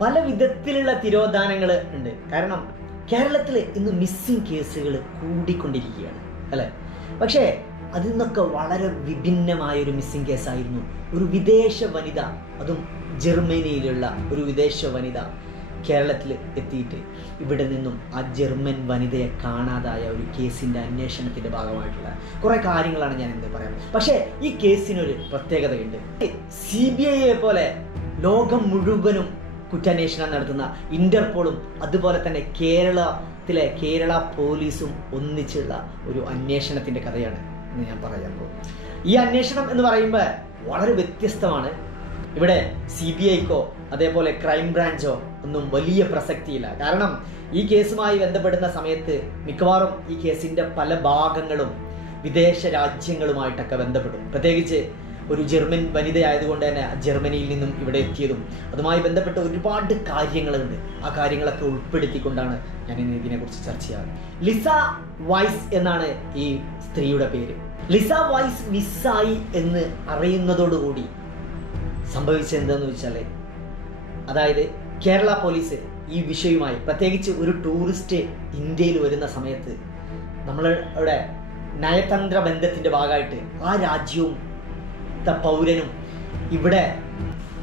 പല വിധത്തിലുള്ള തിരോധാനങ്ങൾ ഉണ്ട്. കാരണം കേരളത്തിൽ ഇന്ന് മിസ്സിംഗ് കേസുകൾ കൂടിക്കൊണ്ടിരിക്കുകയാണ്. അല്ലേ? പക്ഷേ അതിൽ നിന്നൊക്കെ വളരെ വിഭിന്നമായ ഒരു മിസ്സിംഗ് കേസായിരുന്നു. ഒരു വിദേശ വനിത അതും ജർമ്മനിയിലുള്ള ഒരു വിദേശ വനിത കേരളത്തിൽ എത്തിയിട്ട് ഇവിടെ നിന്നും ആ ജർമ്മൻ വനിതയെ കാണാതായ ഒരു കേസിന്റെ അന്വേഷണത്തിന്റെ ഭാഗമായിട്ടുള്ള കുറേ കാര്യങ്ങളാണ് ഞാൻ ഇന്ന് പറയാം പക്ഷേ ഈ കേസിനൊരു പ്രത്യേകതയുണ്ട്. സി ബി ഐയെ പോലെ ലോകം മുഴുവനും കുറ്റാന്വേഷണം നടത്തുന്ന ഇന്റർപോളും അതുപോലെ തന്നെ കേരളത്തിലെ കേരള പോലീസും ഒന്നിച്ചുള്ള ഒരു അന്വേഷണത്തിന്റെ കഥയാണ് എന്ന് ഞാൻ പറയാൻ പോകും ഈ അന്വേഷണം എന്ന് പറയുമ്പോൾ വളരെ വ്യത്യസ്തമാണ്. ഇവിടെ സി ബി ഐക്കോ അതേപോലെ ക്രൈം ബ്രാഞ്ചോ ഒന്നും വലിയ പ്രസക്തിയില്ല. കാരണം ഈ കേസുമായി ബന്ധപ്പെടുന്ന സമയത്ത് മിക്കവാറും ഈ കേസിന്റെ പല ഭാഗങ്ങളും വിദേശ രാജ്യങ്ങളുമായിട്ടൊക്കെ ബന്ധപ്പെടും. പ്രത്യേകിച്ച് ഒരു ജർമ്മൻ വനിതയായതുകൊണ്ട് തന്നെ ജർമ്മനിയിൽ നിന്നും ഇവിടെ എത്തിയതും. അതുമായി ബന്ധപ്പെട്ട ഒരുപാട് കാര്യങ്ങളുണ്ട്. ആ കാര്യങ്ങളൊക്കെ ഉൾപ്പെടുത്തിക്കൊണ്ടാണ് ഞാൻ ഇന്ന് ഇതിനെക്കുറിച്ച് ചർച്ച ചെയ്യാറ്. ലിസ വൈസ് എന്നാണ് ഈ സ്ത്രീയുടെ പേര്. ലിസ വൈസ് മിസ്സായി എന്ന് അറിയുന്നതോടുകൂടി സംഭവിച്ചത് എന്താന്ന് വെച്ചാൽ അതായത് കേരള പോലീസ് ഈ വിഷയവുമായി പ്രത്യേകിച്ച് ഒരു ടൂറിസ്റ്റ് ഇന്ത്യയിൽ വരുന്ന സമയത്ത് നമ്മളുടെ നയതന്ത്ര ബന്ധത്തിന്റെ ഭാഗമായിട്ട് ആ രാജ്യവും ത പൗരനും ഇവിടെ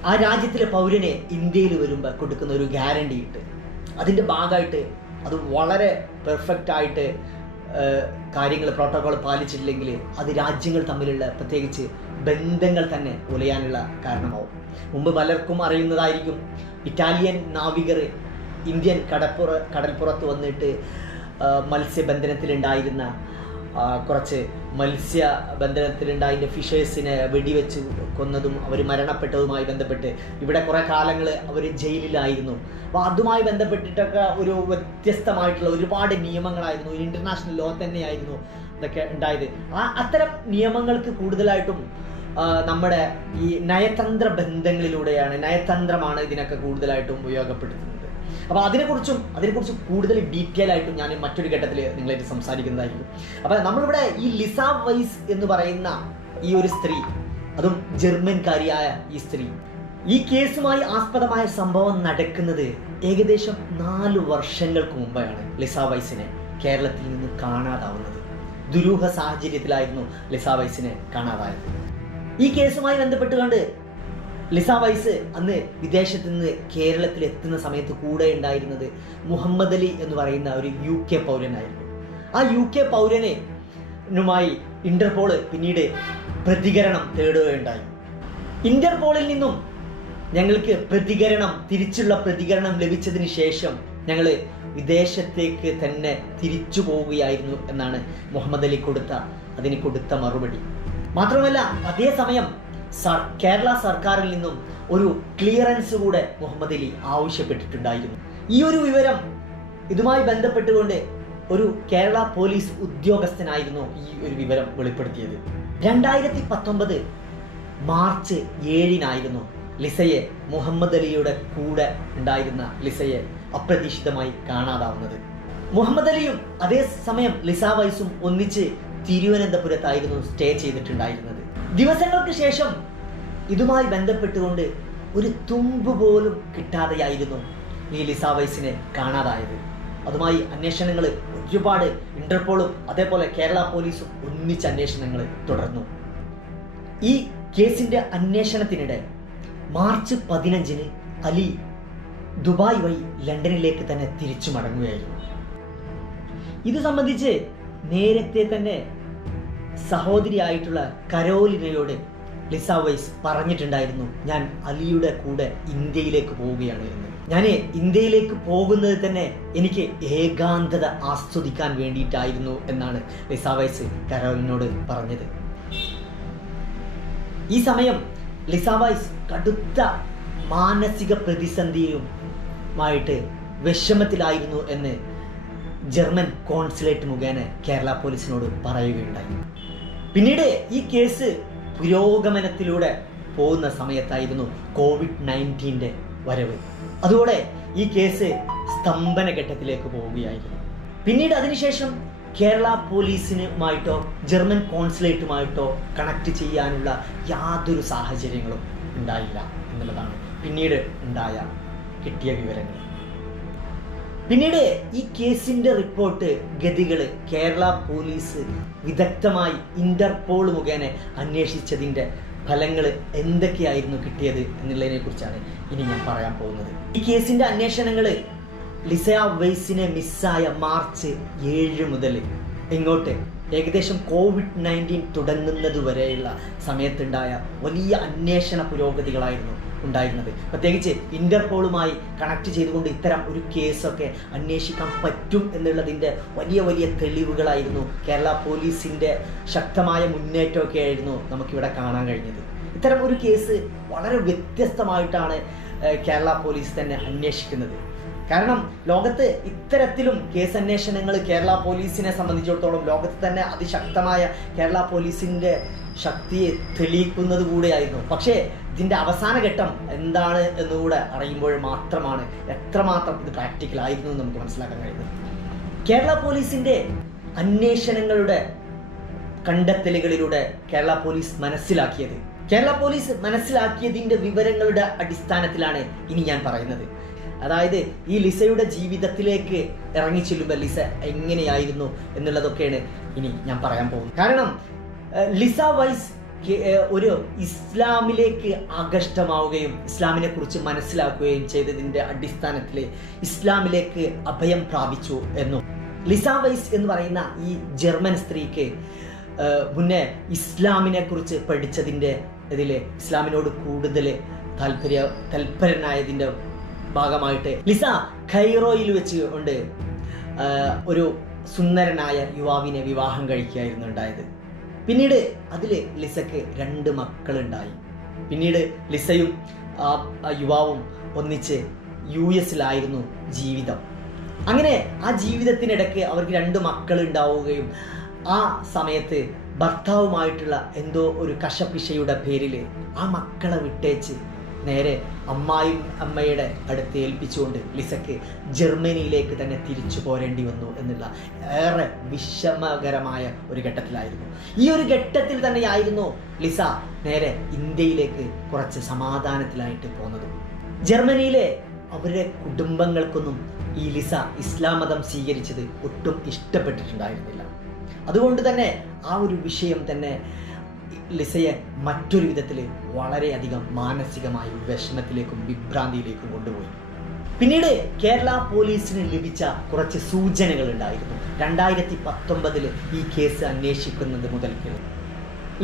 ആ രാജ്യത്തിലെ പൗരനെ ഇന്ത്യയിൽ വരുമ്പോൾ കൊടുക്കുന്ന ഒരു ഗ്യാരണ്ടി ഉണ്ട് അതിന്റെ ഭാഗമായിട്ട് അത് വളരെ പെർഫെക്റ്റ് ആയിട്ട് കാര്യങ്ങൾ പ്രോട്ടോകോൾ പാലിച്ചില്ലെങ്കിൽ അത് രാജ്യങ്ങൾ തമ്മിലുള്ള പ്രത്യേകിച്ച് ബന്ധങ്ങൾ തന്നെ ഉലയാനുള്ള കാരണമാവും. മുമ്പ് പലർക്കും അറിയുന്നതായിരിക്കും ഇറ്റാലിയൻ നാവികർ ഇന്ത്യൻ കടപ്പുറ കടൽപ്പുറത്ത് വന്നിട്ട് മത്സ്യബന്ധനത്തിലുണ്ടായിരുന്ന ആ, മത്സ്യ മത്സ്യബന്ധനത്തിലുണ്ടായിരുന്ന ഫിഷേഴ്സിനെ വെടിവെച്ച് കൊന്നതും അവർ മരണപ്പെട്ടതുമായി ബന്ധപ്പെട്ട് ഇവിടെ കുറേ കാലങ്ങൾ അവർ ജയിലിലായിരുന്നു. അപ്പോൾ അതുമായി ബന്ധപ്പെട്ടിട്ടൊക്കെ ഒരു വ്യത്യസ്തമായിട്ടുള്ള ഒരുപാട് നിയമങ്ങളായിരുന്നു. ഒരു ഇന്റർനാഷണൽ ലോ തന്നെയായിരുന്നു ഇതൊക്കെ ഉണ്ടായത്. ആ അത്തരം നിയമങ്ങൾക്ക് കൂടുതലായിട്ടും നമ്മുടെ ഈ നയതന്ത്ര ബന്ധങ്ങളിലൂടെയാണ് നയതന്ത്രമാണ് ഇതിനൊക്കെ കൂടുതലായിട്ടും ഉപയോഗപ്പെടുത്തുന്നത്. അപ്പോൾ അതിനെക്കുറിച്ചും അതിനെക്കുറിച്ച് കൂടുതൽ ഡീറ്റെയിൽ ആയിട്ടും ഞാൻ മറ്റൊരു ഘട്ടത്തിൽ നിങ്ങളായിട്ട് സംസാരിക്കുന്നതായിരിക്കും. അപ്പോൾ നമ്മളിവിടെ ഈ ലിസ വൈസ് എന്ന് പറയുന്ന ഈ ഒരു സ്ത്രീ അതും ജർമ്മൻകാരിയായ ഈ സ്ത്രീ ഈ കേസുമായി ആസ്പദമായ സംഭവം നടക്കുന്നത് ഏകദേശം നാല് വർഷങ്ങൾക്ക് മുമ്പാണ് ലിസ വൈസിനെ കേരളത്തിൽ നിന്ന് കാണാതാവുന്നത്. ദുരൂഹ സാഹചര്യത്തിലായിരുന്നു ലിസ വൈസിനെ കാണാതായത്. ഈ കേസുമായി ബന്ധപ്പെട്ടുകൊണ്ട് ലിസ വൈസ് അന്ന് വിദേശത്ത് നിന്ന് കേരളത്തിൽ എത്തുന്ന സമയത്ത് കൂടെ ഉണ്ടായിരുന്നത് മുഹമ്മദ് അലി എന്ന് പറയുന്ന ഒരു യു കെ പൗരനായിരുന്നു. ആ യു കെ പൗരനുമായി ഇന്റർപോൾ പിന്നീട് പ്രതികരണം തേടുകയുണ്ടായി. ഇന്റർപോളിൽ നിന്നും ഞങ്ങൾക്ക് പ്രതികരണം തിരിച്ചുള്ള പ്രതികരണം ലഭിച്ചതിന് ശേഷം ഞങ്ങൾ വിദേശത്തേക്ക് തന്നെ തിരിച്ചു പോവുകയായിരുന്നു എന്നാണ് മുഹമ്മദ് അലി കൊടുത്ത അതിന് കൊടുത്ത മറുപടി. മാത്രമല്ല അതേസമയം സർ കേരള സർക്കാരിൽ നിന്നും ഒരു ക്ലിയറൻസ് കൂടെ മുഹമ്മദ് അലി ആവശ്യപ്പെട്ടിട്ടുണ്ടായിരുന്നു. ഈ ഒരു വിവരം ഇതുമായി ബന്ധപ്പെട്ടുകൊണ്ട് ഒരു കേരള പോലീസ് ഉദ്യോഗസ്ഥനായിരുന്നു ഈ ഒരു വിവരം വെളിപ്പെടുത്തിയത്. രണ്ടായിരത്തി പത്തൊമ്പത് മാർച്ച് ഏഴിനായിരുന്നു ലിസയെ മുഹമ്മദ് അലിയുടെ കൂടെ ഉണ്ടായിരുന്ന ലിസയെ അപ്രതീക്ഷിതമായി കാണാതാവുന്നത്. മുഹമ്മദ് അലിയും അതേസമയം ലിസ വൈസും ഒന്നിച്ച് തിരുവനന്തപുരത്തായിരുന്നു സ്റ്റേ ചെയ്തിട്ടുണ്ടായിരുന്നത്. ദിവസങ്ങൾക്ക് ശേഷം ഇതുമായി ബന്ധപ്പെട്ടുകൊണ്ട് ഒരു തുമ്പ് പോലും കിട്ടാതെയായിരുന്നു ഈ ലിസ കാണാതായത്. അതുമായി അന്വേഷണങ്ങൾ ഒരുപാട് ഇന്റർപോളും അതേപോലെ കേരള പോലീസും ഒന്നിച്ച് അന്വേഷണങ്ങൾ തുടർന്നു. ഈ കേസിന്റെ അന്വേഷണത്തിനിടെ മാർച്ച് പതിനഞ്ചിന് അലി ദുബായ് വഴി ലണ്ടനിലേക്ക് തന്നെ തിരിച്ചു മടങ്ങുകയായിരുന്നു. ഇത് സംബന്ധിച്ച് നേരത്തെ തന്നെ സഹോദരിയായിട്ടുള്ള കരോലിനയോട് ലിസ വൈസ് പറഞ്ഞിട്ടുണ്ടായിരുന്നു ഞാൻ അലിയുടെ കൂടെ ഇന്ത്യയിലേക്ക് പോവുകയാണ് എന്ന്. ഞാൻ ഇന്ത്യയിലേക്ക് പോകുന്നത് തന്നെ എനിക്ക് ഏകാന്തത ആസ്വദിക്കാൻ വേണ്ടിയിട്ടായിരുന്നു എന്നാണ് ലിസ വൈസ് കരോലിനോട് പറഞ്ഞത്. ഈ സമയം ലിസ വൈസ് കടുത്ത മാനസിക പ്രതിസന്ധിയുമായിട്ട് വിഷമത്തിലായിരുന്നു എന്ന് ജർമ്മൻ കോൺസുലേറ്റ് മുഖേന കേരള പോലീസിനോട് പറയുകയുണ്ടായി. പിന്നീട് ഈ കേസ് പുരോഗമനത്തിലൂടെ പോകുന്ന സമയത്തായിരുന്നു കോവിഡ് നയന്റീന്റെ വരവ്. അതോടെ ഈ കേസ് സ്തംഭന ഘട്ടത്തിലേക്ക് പോവുകയായിരുന്നു. പിന്നീട് അതിനുശേഷം കേരള പോലീസിനുമായിട്ടോ ജർമ്മൻ കോൺസുലേറ്റുമായിട്ടോ കണക്ട് ചെയ്യാനുള്ള യാതൊരു സാഹചര്യങ്ങളും ഉണ്ടായില്ല എന്നുള്ളതാണ് പിന്നീട് ഉണ്ടായ കിട്ടിയ വിവരങ്ങൾ. പിന്നീട് ഈ കേസിന്റെ റിപ്പോർട്ട് ഗതികൾ കേരള പോലീസ് വിദഗ്ധമായി ഇന്റർപോൾ മുഖേന അന്വേഷിച്ചതിന്റെ ഫലങ്ങൾ എന്തൊക്കെയായിരുന്നു കിട്ടിയത് എന്നുള്ളതിനെ കുറിച്ചാണ് ഇനി ഞാൻ പറയാൻ പോകുന്നത്. ഈ കേസിന്റെ അന്വേഷണങ്ങൾ ലിസയ വൈസിനെ മിസ്സായ മാർച്ച് ഏഴ് മുതൽ ഇങ്ങോട്ട് ഏകദേശം കോവിഡ് നയന്റീൻ തുടങ്ങുന്നത് വരെയുള്ള സമയത്തുണ്ടായ വലിയ അന്വേഷണ പുരോഗതികളായിരുന്നു. ഉണ്ടായിരുന്നത്. പ്രത്യേകിച്ച് ഇന്റർപോളുമായി കണക്ട് ചെയ്തുകൊണ്ട് ഇത്തരം ഒരു കേസൊക്കെ അന്വേഷിക്കാൻ പറ്റും എന്നുള്ളതിന്റെ വലിയ വലിയ തെളിവുകളായിരുന്നു കേരള പോലീസിന്റെ ശക്തമായ മുന്നേറ്റമൊക്കെ ആയിരുന്നു നമുക്കിവിടെ കാണാൻ കഴിഞ്ഞത്. ഇത്തരം ഒരു കേസ് വളരെ വ്യത്യസ്തമായിട്ടാണ് കേരള പോലീസ് തന്നെ അന്വേഷിക്കുന്നത്. കാരണം ലോകത്ത് ഇത്തരത്തിലും കേസ് അന്വേഷണങ്ങൾ കേരള പോലീസിനെ സംബന്ധിച്ചിടത്തോളം ലോകത്ത് തന്നെ അതിശക്തമായ കേരള പോലീസിന്റെ ശക്തിയെ തെളിയിക്കുന്നത് കൂടെയായിരുന്നു. പക്ഷേ ഇതിന്റെ അവസാന ഘട്ടം എന്താണ് എന്നുകൂടെ അറിയുമ്പോൾ മാത്രമാണ് എത്രമാത്രം ഇത് പ്രാക്ടിക്കൽ ആയിരുന്നു എന്ന് നമുക്ക് മനസ്സിലാക്കാൻ കഴിയുന്നത്. കേരള പോലീസിന്റെ അന്വേഷണങ്ങളുടെ കണ്ടെത്തലുകളിലൂടെ കേരള പോലീസ് മനസ്സിലാക്കിയത്. കേരള പോലീസ് മനസ്സിലാക്കിയതിന്റെ വിവരങ്ങളുടെ അടിസ്ഥാനത്തിലാണ് ഇനി ഞാൻ പറയുന്നത്. അതായത് ഈ ലിസയുടെ ജീവിതത്തിലേക്ക് ഇറങ്ങി ചെല്ലുമ്പോൾ ലിസ എങ്ങനെയായിരുന്നു എന്നുള്ളതൊക്കെയാണ് ഇനി ഞാൻ പറയാൻ പോകുന്നത്. കാരണം ലിസ വൈസ് ഒരു ഇസ്ലാമിലേക്ക് ആകഷ്ടമാവുകയും ഇസ്ലാമിനെ കുറിച്ച് മനസ്സിലാക്കുകയും ചെയ്തതിന്റെ അടിസ്ഥാനത്തിൽ ഇസ്ലാമിലേക്ക് അഭയം പ്രാപിച്ചു എന്നും. ലിസ വൈസ് എന്ന് പറയുന്ന ഈ ജർമ്മൻ സ്ത്രീക്ക് മുന്നേ ഇസ്ലാമിനെ കുറിച്ച് പഠിച്ചതിന്റെ ഇതിൽ ഇസ്ലാമിനോട് കൂടുതൽ താല്പര്യ തൽപരനായതിന്റെ ഭാഗമായിട്ട്. ലിസ ഖൈറോയിൽ വെച്ച് കൊണ്ട് ഒരു സുന്ദരനായ യുവാവിനെ വിവാഹം കഴിക്കുകയായിരുന്നു ഉണ്ടായത്. പിന്നീട് അതിൽ ലിസയ്ക്ക് രണ്ട് മക്കളുണ്ടായി. പിന്നീട് ലിസയും ആ ആ യുവാവും ഒന്നിച്ച് യു എസിലായിരുന്നു ജീവിതം. അങ്ങനെ ആ ജീവിതത്തിനിടയ്ക്ക് അവർക്ക് രണ്ട് മക്കൾ ഉണ്ടാവുകയും ആ സമയത്ത് ഭർത്താവുമായിട്ടുള്ള എന്തോ ഒരു കശപിശയുടെ പേരിൽ ആ മക്കളെ വിട്ടേച്ച് നേരെ അമ്മായും അമ്മയുടെ അടുത്ത് ഏൽപ്പിച്ചുകൊണ്ട് ലിസക്ക് ജർമ്മനിയിലേക്ക് തന്നെ തിരിച്ചു പോരേണ്ടി വന്നു എന്നുള്ള ഏറെ വിഷമകരമായ ഒരു ഘട്ടത്തിലായിരുന്നു. ഈ ഒരു ഘട്ടത്തിൽ തന്നെയായിരുന്നു ലിസ നേരെ ഇന്ത്യയിലേക്ക് കുറച്ച് സമാധാനത്തിലായിട്ട് പോന്നത്. ജർമ്മനിയിലെ അവരുടെ കുടുംബങ്ങൾക്കൊന്നും ഈ ലിസ ഇസ്ലാം മതം സ്വീകരിച്ചത് ഒട്ടും ഇഷ്ടപ്പെട്ടിട്ടുണ്ടായിരുന്നില്ല. അതുകൊണ്ട് തന്നെ ആ ഒരു വിഷയം തന്നെ ലിസയെ മറ്റൊരു വിധത്തിൽ വളരെയധികം മാനസികമായി വിഷമത്തിലേക്കും വിഭ്രാന്തിയിലേക്കും കൊണ്ടുപോയി. പിന്നീട് കേരള പോലീസിന് ലഭിച്ച കുറച്ച് സൂചനകൾ ഉണ്ടായിരുന്നു. രണ്ടായിരത്തി പത്തൊമ്പതിൽ ഈ കേസ് അന്വേഷിക്കുന്നത് മുതൽക്ക്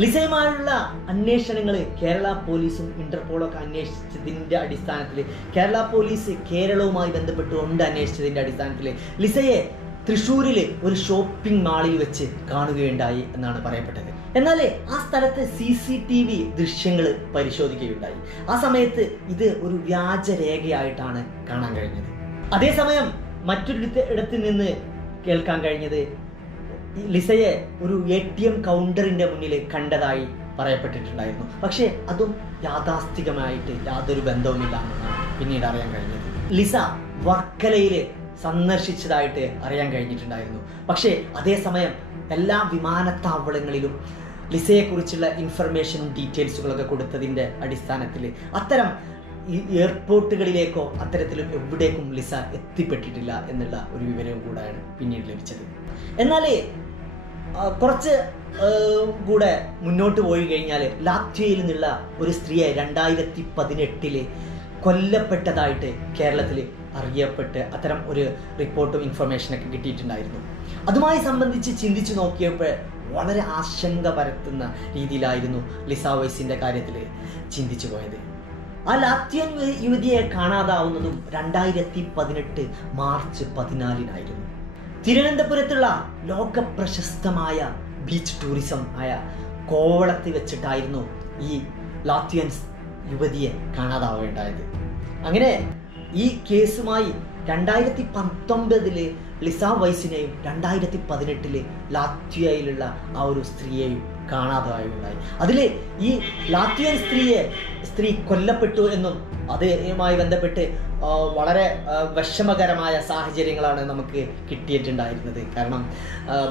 ലിസയുമായുള്ള അന്വേഷണങ്ങൾ കേരള പോലീസും ഇന്റർപോളൊക്കെ അന്വേഷിച്ചതിന്റെ അടിസ്ഥാനത്തിൽ കേരള പോലീസ് കേരളവുമായി ബന്ധപ്പെട്ടുകൊണ്ട് അന്വേഷിച്ചതിന്റെ അടിസ്ഥാനത്തിൽ ലിസയെ തൃശ്ശൂരിൽ ഒരു ഷോപ്പിംഗ് മാളിൽ വെച്ച് കാണുകയുണ്ടായി എന്നാണ് പറയപ്പെട്ടത്. എന്നാൽ ആ സ്ഥലത്ത് സി സി ടി വി ദൃശ്യങ്ങൾ പരിശോധിക്കുകയുണ്ടായി. ആ സമയത്ത് ഇത് ഒരു വ്യാജരേഖയായിട്ടാണ് കാണാൻ കഴിഞ്ഞത്. അതേസമയം മറ്റൊരു ഇടത്ത് നിന്ന് കേൾക്കാൻ കഴിഞ്ഞത് ലിസയെ ഒരു എ ടി എം കൗണ്ടറിന്റെ മുന്നിൽ കണ്ടതായി പറയപ്പെട്ടിട്ടുണ്ടായിരുന്നു. പക്ഷേ അതും യാഥാസ്ഥികമായിട്ട് യാതൊരു ബന്ധവുമില്ല എന്നാണ് പിന്നീട് അറിയാൻ കഴിഞ്ഞത്. ലിസ വർക്കലയിൽ സന്ദർശിച്ചതായിട്ട് അറിയാൻ കഴിഞ്ഞിട്ടുണ്ടായിരുന്നു. പക്ഷേ അതേസമയം എല്ലാ വിമാനത്താവളങ്ങളിലും ലിസയെക്കുറിച്ചുള്ള ഇൻഫർമേഷനും ഡീറ്റെയിൽസുകളൊക്കെ കൊടുത്തതിന്റെ അടിസ്ഥാനത്തിൽ അത്തരം ഈ എയർപോർട്ടുകളിലേക്കോ അത്തരത്തിലും എവിടേക്കും ലിസ എത്തിപ്പെട്ടിട്ടില്ല എന്നുള്ള ഒരു വിവരവും കൂടെയാണ് പിന്നീട് ലഭിച്ചത്. എന്നാൽ കുറച്ച് കൂടെ മുന്നോട്ട് പോയി കഴിഞ്ഞാൽ ലാത്വിയയിൽ നിന്നുള്ള ഒരു സ്ത്രീയെ രണ്ടായിരത്തി പതിനെട്ടിൽ കൊല്ലപ്പെട്ടതായിട്ട് കേരളത്തിൽ അറിയപ്പെട്ട് അത്തരം ഒരു റിപ്പോർട്ടും ഇൻഫർമേഷനൊക്കെ കിട്ടിയിട്ടുണ്ടായിരുന്നു. അതുമായി സംബന്ധിച്ച് ചിന്തിച്ചു നോക്കിയപ്പോൾ വളരെ ആശങ്ക പരത്തുന്ന രീതിയിലായിരുന്നു ലിസ വൈസിന്റെ കാര്യത്തിൽ ചിന്തിച്ചു പോയത്. ആ ലാത്യൻ യുവതിയെ കാണാതാവുന്നതും രണ്ടായിരത്തി പതിനെട്ട് മാർച്ച് പതിനാലിനായിരുന്നു. തിരുവനന്തപുരത്തുള്ള ലോക പ്രശസ്തമായ ബീച്ച് ടൂറിസം ആയ കോവളത്തിൽ വെച്ചിട്ടായിരുന്നു ഈ ലാത്വിയൻ യുവതിയെ കാണാതാവുകയുണ്ടായത്. അങ്ങനെ ഈ കേസുമായി രണ്ടായിരത്തി പത്തൊമ്പതിൽ ലിസ വൈസിനെയും രണ്ടായിരത്തി പതിനെട്ടിൽ ലാത്വിയയിലുള്ള ആ ഒരു സ്ത്രീയെയും കാണാതായി ഉണ്ടായി അതിൽ ഈ ലാത്വിയൻ സ്ത്രീയെ സ്ത്രീ കൊല്ലപ്പെട്ടു എന്നും അതുമായി ബന്ധപ്പെട്ട് വളരെ വിഷമകരമായ സാഹചര്യങ്ങളാണ് നമുക്ക് കിട്ടിയിട്ടുണ്ടായിരുന്നത്. കാരണം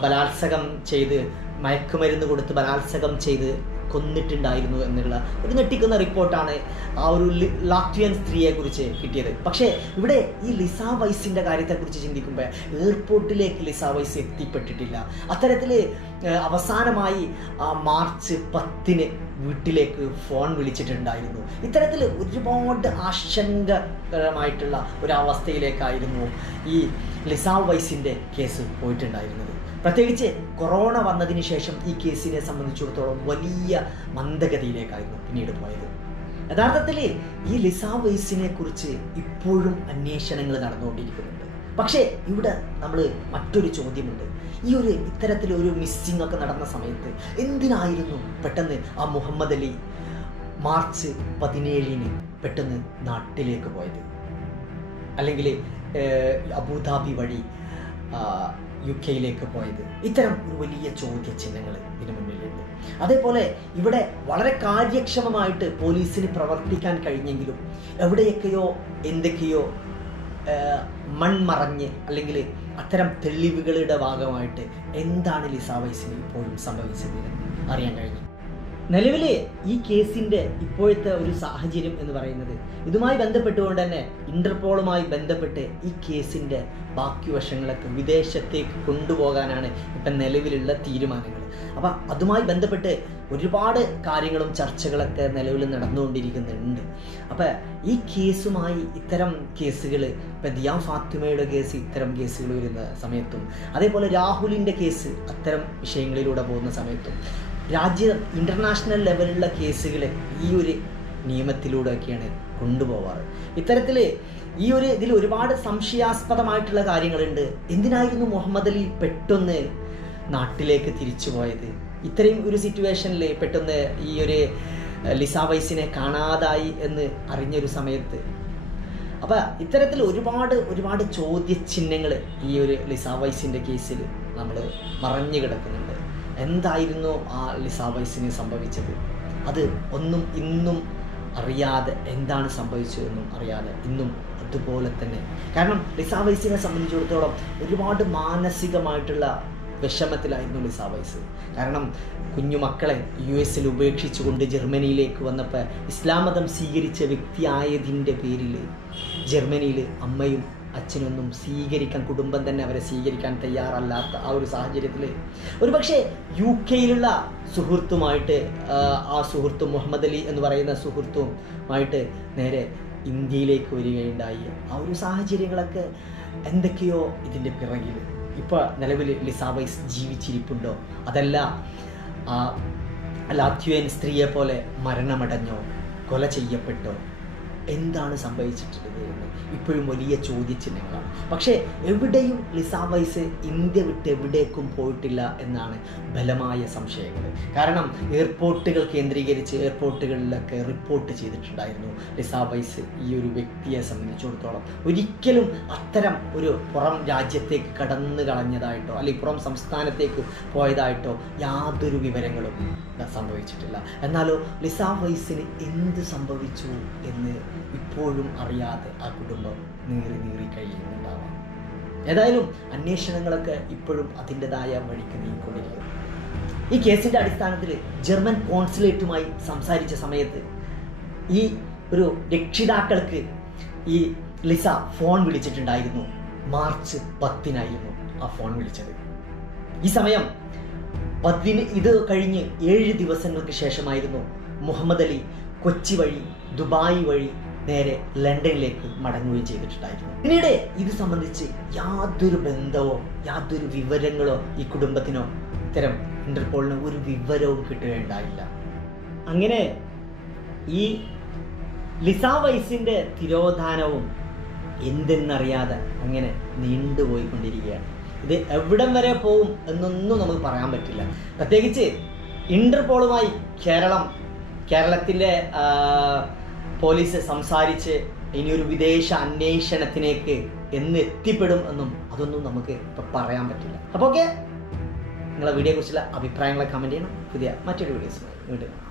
ബലാത്സംഗം ചെയ്ത് മയക്കുമരുന്ന് കൊടുത്ത് ബലാത്സംഗം ചെയ്ത് കൊന്നിട്ടുണ്ടായിരുന്നു എന്നുള്ള ഒരു ഞെട്ടിക്കുന്ന റിപ്പോർട്ടാണ് ആ ഒരു ലി- സ്ത്രീയെ കുറിച്ച് കിട്ടിയത്. പക്ഷേ ഇവിടെ ഈ ലിസ വൈസിന്റെ കാര്യത്തെക്കുറിച്ച് ചിന്തിക്കുമ്പോൾ എയർപോർട്ടിലേക്ക് ലിസ വൈസ് എത്തിപ്പെട്ടിട്ടില്ല. അത്തരത്തിൽ അവസാനമായി ആ മാർച്ച് പത്തിന് വീട്ടിലേക്ക് ഫോൺ വിളിച്ചിട്ടുണ്ടായിരുന്നു. ഇത്തരത്തിൽ ഒരുപാട് ആശങ്കകരമായിട്ടുള്ള ഒരവസ്ഥയിലേക്കായിരുന്നു ഈ ലിസാവ് വൈസിന്റെ കേസ് പോയിട്ടുണ്ടായിരുന്നത്. പ്രത്യേകിച്ച് കൊറോണ വന്നതിന് ശേഷം ഈ കേസിനെ സംബന്ധിച്ചിടത്തോളം വലിയ മന്ദഗതിയിലേക്കായിരുന്നു പിന്നീട് പോയത്. യഥാർത്ഥത്തിൽ ഈ ലിസ വൈസിനെ കുറിച്ച് ഇപ്പോഴും അന്വേഷണങ്ങൾ നടന്നുകൊണ്ടിരിക്കുന്നുണ്ട്. പക്ഷേ ഇവിടെ നമ്മൾ മറ്റൊരു ചോദ്യമുണ്ട്. ഈ ഒരു ഇത്തരത്തിലൊരു മിസ്സിംഗ് ഒക്കെ നടന്ന സമയത്ത് എന്തിനായിരുന്നു പെട്ടെന്ന് ആ മുഹമ്മദ് അലി മാർച്ച് പതിനേഴിന് പെട്ടെന്ന് നാട്ടിലേക്ക് പോയത്? അല്ലെങ്കിൽ അബുദാബി വഴി യു കെയിലേക്ക് പോയത്. ഇത്തരം ഒരു വലിയ ചോദ്യചിഹ്നങ്ങൾ ഇതിനു മുന്നിലുണ്ട്. അതേപോലെ ഇവിടെ വളരെ കാര്യക്ഷമമായിട്ട് പോലീസിന് പ്രവർത്തിക്കാൻ കഴിഞ്ഞെങ്കിലും എവിടെയൊക്കെയോ എന്തൊക്കെയോ മൺമറഞ്ഞ് അല്ലെങ്കിൽ അത്തരം തെളിവുകളുടെ ഭാഗമായിട്ട് എന്താണ് ലിസ വൈസിന് ഇപ്പോഴും സംഭവിച്ചത് അറിയാൻ കഴിഞ്ഞു. നിലവിൽ ഈ കേസിന്റെ ഇപ്പോഴത്തെ ഒരു സാഹചര്യം എന്ന് പറയുന്നത് ഇതുമായി ബന്ധപ്പെട്ടുകൊണ്ട് തന്നെ ഇന്റർപോളുമായി ബന്ധപ്പെട്ട് ഈ കേസിന്റെ ബാക്കി വശങ്ങളൊക്കെ വിദേശത്തേക്ക് കൊണ്ടുപോകാനാണ് ഇപ്പം നിലവിലുള്ള തീരുമാനങ്ങൾ. അപ്പോൾ അതുമായി ബന്ധപ്പെട്ട് ഒരുപാട് കാര്യങ്ങളും ചർച്ചകളൊക്കെ നിലവിൽ നടന്നുകൊണ്ടിരിക്കുന്നുണ്ട്. അപ്പോൾ ഈ കേസുമായി ഇത്തരം കേസുകൾ ഇപ്പം ദിയാ ഫാത്തിമയുടെ കേസ് ഇത്തരം കേസുകൾ വരുന്ന സമയത്തും അതേപോലെ രാഹുലിന്റെ കേസ് അത്തരം വിഷയങ്ങളിലൂടെ പോകുന്ന സമയത്തും രാജ്യ ഇന്റർനാഷണൽ ലെവലിലുള്ള കേസുകൾ ഈ ഒരു നിയമത്തിലൂടെയൊക്കെയാണ് കൊണ്ടുപോവാറ്. ഇത്തരത്തിൽ ഈ ഒരു ഇതിൽ ഒരുപാട് സംശയാസ്പദമായിട്ടുള്ള കാര്യങ്ങളുണ്ട്. എന്തിനായിരുന്നു മുഹമ്മദ് അലി പെട്ടെന്ന് നാട്ടിലേക്ക് തിരിച്ചു പോയത്? ഇത്രയും ഒരു സിറ്റുവേഷനിൽ പെട്ടെന്ന് ഈ ഒരു ലിസ വൈസിനെ കാണാതായി എന്ന് അറിഞ്ഞൊരു സമയത്ത്. അപ്പം ഇത്തരത്തിൽ ഒരുപാട് ഒരുപാട് ചോദ്യചിഹ്നങ്ങൾ ഈ ഒരു ലിസ വൈസിന്റെ കേസിൽ നമ്മൾ മറഞ്ഞു കിടക്കുന്നുണ്ട്. എന്തായിരുന്നു ആ ലിസാബൈസിന് സംഭവിച്ചത്? അത് ഒന്നും ഇന്നും അറിയാതെ എന്താണ് സംഭവിച്ചതെന്നും അറിയാതെ ഇന്നും അതുപോലെ തന്നെ. കാരണം ലിസാബൈസിനെ സംബന്ധിച്ചിടത്തോളം ഒരുപാട് മാനസികമായിട്ടുള്ള വിഷമത്തിലായിരുന്നു ലിസാബൈസ് കാരണം കുഞ്ഞുമക്കളെ യു എസിൽ ഉപേക്ഷിച്ചുകൊണ്ട് ജർമ്മനിയിലേക്ക് വന്നപ്പോൾ ഇസ്ലാം മതം സ്വീകരിച്ച വ്യക്തിയായതിന്റെ പേരിൽ ജർമ്മനിയിൽ അമ്മയും അച്ഛനൊന്നും സ്വീകരിക്കാൻ കുടുംബം തന്നെ അവരെ സ്വീകരിക്കാൻ തയ്യാറല്ലാത്ത ആ ഒരു സാഹചര്യത്തിൽ ഒരുപക്ഷെ യു കെയിലുള്ള സുഹൃത്തുമായിട്ട് ആ, സുഹൃത്തും മുഹമ്മദ് അലി എന്ന് പറയുന്ന സുഹൃത്തുമായിട്ട് നേരെ ഇന്ത്യയിലേക്ക് വരികയുണ്ടായി. ആ ഒരു സാഹചര്യങ്ങളൊക്കെ എന്തൊക്കെയോ ഇതിന്റെ പിറകിൽ ഇപ്പോൾ നിലവിൽ ലിസാവൈസ് ജീവിച്ചിരിപ്പുണ്ടോ? അതല്ല ആ ലാത്യുവൻ സ്ത്രീയെ പോലെ മരണമടഞ്ഞോ കൊല ചെയ്യപ്പെട്ടോ? എന്താണ് സംഭവിച്ചിട്ടുള്ളത് എന്ന് ഇപ്പോഴും വലിയ ചോദ്യചിഹ്നങ്ങളാണ്. പക്ഷേ എവിടെയും ലിസാവൈസ് ഇന്ത്യ വിട്ട് എവിടേക്കും പോയിട്ടില്ല എന്നാണ് ബലമായ സംശയങ്ങൾ. കാരണം എയർപോർട്ടുകൾ കേന്ദ്രീകരിച്ച് എയർപോർട്ടുകളിലൊക്കെ റിപ്പോർട്ട് ചെയ്തിട്ടുണ്ടായിരുന്നു ലിസാവൈസ് ഈ ഒരു വ്യക്തിയെ സംബന്ധിച്ചിടത്തോളം. ഒരിക്കലും അത്തരം ഒരു പുറം രാജ്യത്തേക്ക് കടന്നു കളഞ്ഞതായിട്ടോ അല്ലെങ്കിൽ പുറം സംസ്ഥാനത്തേക്ക് പോയതായിട്ടോ യാതൊരു വിവരങ്ങളും സംഭവിച്ചിട്ടില്ല. എന്നാലോ ലിസാ വൈസിന് എന്ത് സംഭവിച്ചു എന്ന് ഇപ്പോഴും അറിയാതെ ആ കുടുംബം നീറി നീറി കഴിയുന്നുണ്ടാവാം. ഏതായാലും അന്വേഷണങ്ങളൊക്കെ ഇപ്പോഴും അതിന്റെതായ വഴിക്ക് നീങ്ങിക്കൊണ്ടിരിക്കുന്നു. ഈ കേസിന്റെ അടിസ്ഥാനത്തിൽ ജർമ്മൻ കോൺസുലേറ്റുമായി സംസാരിച്ച സമയത്ത് ഈ ഒരു രക്ഷിതാക്കൾക്ക് ഈ ലിസ ഫോൺ വിളിച്ചിട്ടുണ്ടായിരുന്നു. മാർച്ച് പത്തിനായിരുന്നു ആ ഫോൺ വിളിച്ചത്. ഈ സമയം പതിന് ഇത് കഴിഞ്ഞ് ഏഴ് ദിവസങ്ങൾക്ക് ശേഷമായിരുന്നു മുഹമ്മദ് അലി കൊച്ചി വഴി ദുബായ് വഴി നേരെ ലണ്ടനിലേക്ക് മടങ്ങുകയും ചെയ്തിട്ടുണ്ടായിരുന്നു. പിന്നീട് ഇത് സംബന്ധിച്ച് യാതൊരു ബന്ധമോ യാതൊരു വിവരങ്ങളോ ഈ കുടുംബത്തിനോ ഇത്തരം ഇന്റർപോളിന് ഒരു വിവരവും കിട്ടുകയുണ്ടായില്ല. അങ്ങനെ ഈ ലിസ വൈസിന്റെ തിരോധാനവും എന്തെന്നറിയാതെ അങ്ങനെ നീണ്ടുപോയിക്കൊണ്ടിരിക്കുകയാണ്. ഇത് എവിടം വരെ പോവും എന്നൊന്നും നമുക്ക് പറയാൻ പറ്റില്ല. പ്രത്യേകിച്ച് ഇന്റർപോളുമായി കേരളം കേരളത്തിന്റെ പോലീസ് സംസാരിച്ച് ഇനിയൊരു വിദേശ അന്വേഷണത്തിലേക്ക് എന്ന് എത്തിപ്പെടും എന്നും അതൊന്നും നമുക്ക് ഇപ്പം പറയാൻ പറ്റില്ല. അപ്പോൾ ഓക്കെ നിങ്ങളെ വീഡിയോയെക്കുറിച്ചുള്ള അഭിപ്രായങ്ങളെ കമന്റ് ചെയ്യണം. പുതിയ മറ്റൊരു വീഡിയോസ് വീണ്ടും